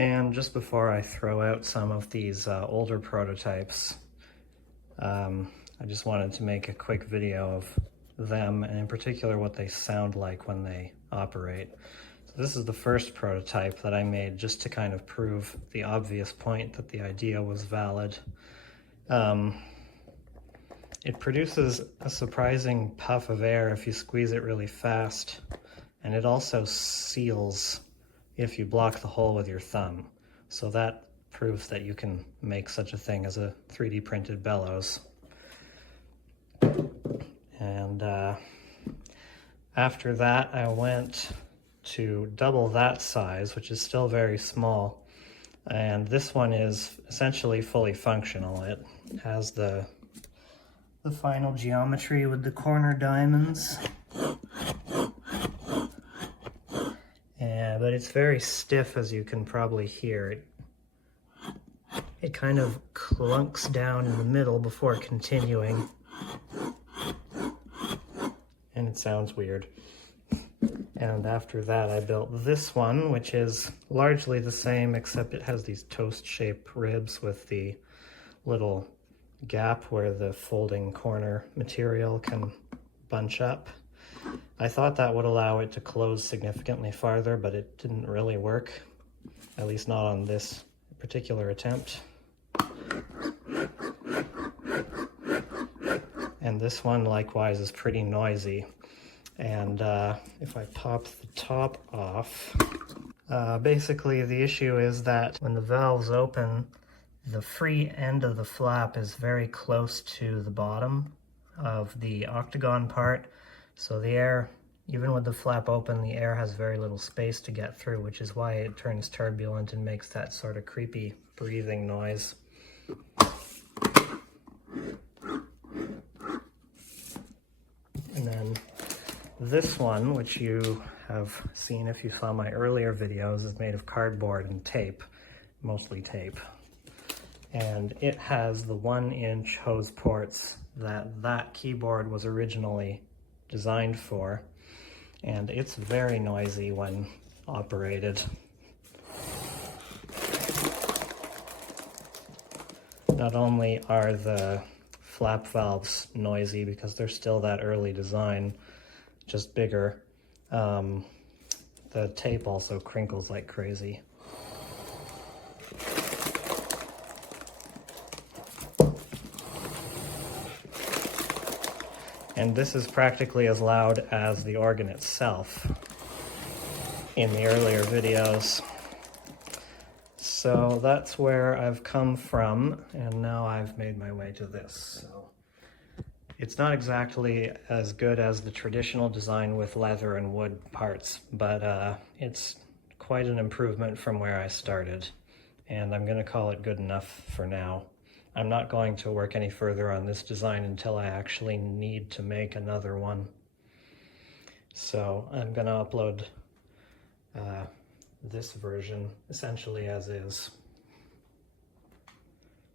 And just before I throw out some of these older prototypes, I just wanted to make a quick video of them, and in particular what they sound like when they operate. So this is the first prototype that I made just to kind of prove the obvious point that the idea was valid. It produces a surprising puff of air if you squeeze it really fast, and it also seals if you block the hole with your thumb. So that proves that you can make such a thing as a 3D printed bellows. And after that, I went to double that size, which is still very small. And this one is essentially fully functional. It has the final geometry with the corner diamonds. But it's very stiff, as you can probably hear. It kind of clunks down in the middle before continuing. And it sounds weird. And after that I built this one, which is largely the same, except it has these toast-shaped ribs with the little gap where the folding corner material can bunch up. I thought that would allow it to close significantly farther, but it didn't really work, at least not on this particular attempt. And this one likewise is pretty noisy. And if I pop the top off, basically the issue is that when the valves open, the free end of the flap is very close to the bottom of the octagon part. So the air, even with the flap open, the air has very little space to get through, which is why it turns turbulent and makes that sort of creepy breathing noise. And then this one, which you have seen if you saw my earlier videos, is made of cardboard and tape, mostly tape. And it has the 1-inch hose ports that keyboard was originally designed for, and it's very noisy when operated. Not only are the flap valves noisy because they're still that early design, just bigger, the tape also crinkles like crazy. And this is practically as loud as the organ itself in the earlier videos. So that's where I've come from, and now I've made my way to this. So it's not exactly as good as the traditional design with leather and wood parts, but it's quite an improvement from where I started, and I'm going to call it good enough for now. I'm not going to work any further on this design until I actually need to make another one. So I'm going to upload this version essentially as is.